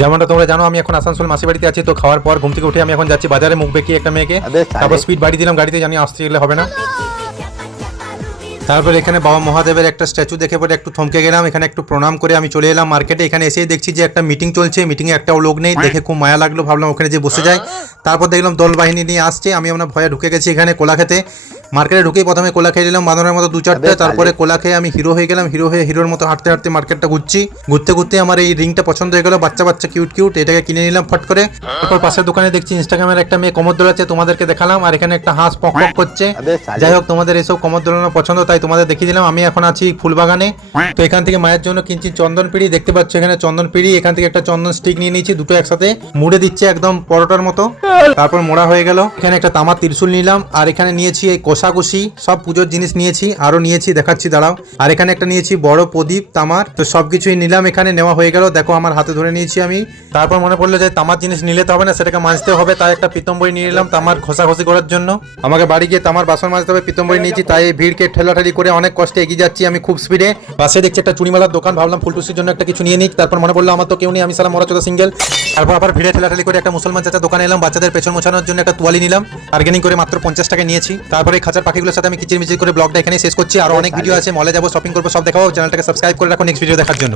যেমনটা তোমরা জানো আমি এখন আসানসোল মাসি বাড়িতে আছি। তো খাওয়ার পর ঘুম থেকে উঠে আমি এখন যাচ্ছি বাজারে মুখ বেঁকিয়ে একটা মেয়েকে, তারপর স্পিড বাড়ি দিলাম গাড়িতে, জানি আসতে গেলে হবে না। তারপর এখানে বাবা মহাদেবের একটা স্ট্যাচু দেখে পরে একটু থমকে গেলাম, এখানে একটু প্রণাম করে আমি চলে এলাম মার্কেটে। এখানে এসেই দেখছি যে একটা মিটিং চলছে, মিটিংয়ে একটাও লোক নেই, দেখে খুব মায়া লাগলো, ভাবলাম ওখানে যে বসে যাই। তারপর দেখলাম দল বাহিনী নিয়ে আসছে, আমি আমরা ভয়ে ঢুকে গেছি এখানে কোলা খেতে। মার্কেটে ঢুকেই প্রথমে কোলা খেয়ে নিলাম বাঁদরের মতো 2-4টে, তারপরে কোলা খেয়ে আমি হিরো হয়ে গেলাম। হিরো হয়ে হিরোর মতো হাঁটতে হাঁটতে মার্কেটটা ঘুরতে ঘুরতে আমার এই রিংটা পছন্দ হয়ে গেল, বাচ্চা বাচ্চা কিউট কিউট, এটাকে কিনে নিলাম ফট করে। তারপর পাশের দোকানে দেখছি ইনস্টাগ্রামের একটা মেয়ে কোমর দোলাচ্ছে, তোমাদেরকে দেখালাম। আর এখানে একটা হাঁস পক পক করছে। যাই হোক, তোমাদের এসব কোমর দোলানো পছন্দ তাই তোমাদের দেখিয়ে দিলাম। আমি এখন আছি ফুলবাগানে। তো এখান থেকে মায়ের জন্য কিনছি চন্দন পিড়ি, দেখতে পাচ্ছ এখানে চন্দন পিড়ি। এখান থেকে একটা চন্দন স্টিক নিয়ে নিয়েছি, দুটো একসাথে মুড়ে দিচ্ছে একদম পরোটার মতো। তারপর মোড়া হয়ে গেল। এখানে একটা তামার ত্রিশূল নিলাম, আর এখানে নিয়েছি এই কোষাকুষি, সব পুজোর জিনিস নিয়েছি। আরো নিয়েছি, দেখাচ্ছি দাঁড়াও। আর এখানে একটা নিয়েছি বড় প্রদীপ তামার। তো সবকিছুই নিলাম, এখানে নেওয়া হয়ে গেল। দেখো আমার হাতে ধরে নিয়েছি আমি। তারপর মনে পড়লো যে তামার জিনিস নিলে তো হবে না, সেটাকে মাজতে হবে, তাই একটা পিতম্বরী নিয়ে নিলাম তামার ঘষাঘষি করার জন্য। আমাকে বাড়ি গিয়ে তামার বাসন মাজতে হবে, পিতম্বরী নিয়েছি, তাই এই ভিড়কে ঠেলাঠালি করে অনেক কষ্টে এগিয়ে যাচ্ছি আমি খুব স্পিডে। পাশে দেখছি একটা চুড়িমালার দোকান, ভাবলাম ফুলটুসির জন্য একটা কিছু নিয়ে নিই। তারপর মনে পড়লো আমার তো কেউ নেই, আমি সালা মরা চোদা সিঙ্গেল। তারপর আবার ভিড়ে ঠেলাঠালি করে একটা মুসলমান চাচা দোকানে এলাম, বাচ্চাদের পেছন মোছানোর জন্য একটা তোয়ালি নিলাম, বার্গেনিং করে মাত্র 50 টাকা নিয়েছি। তারপরে এই খাঁচার পাখিগুলোর সাথে আমি কিচিরমিচির করে ব্লগটা এখানে শেষ করছি। আরো অনেক ভিডিও আছে, মলে যাবো, শপিং করবো, সব দেখাবো। চ্যানেলটাকে সাবস্ক্রাইব করে রাখো নেক্সট ভিডিও দেখার জন্য।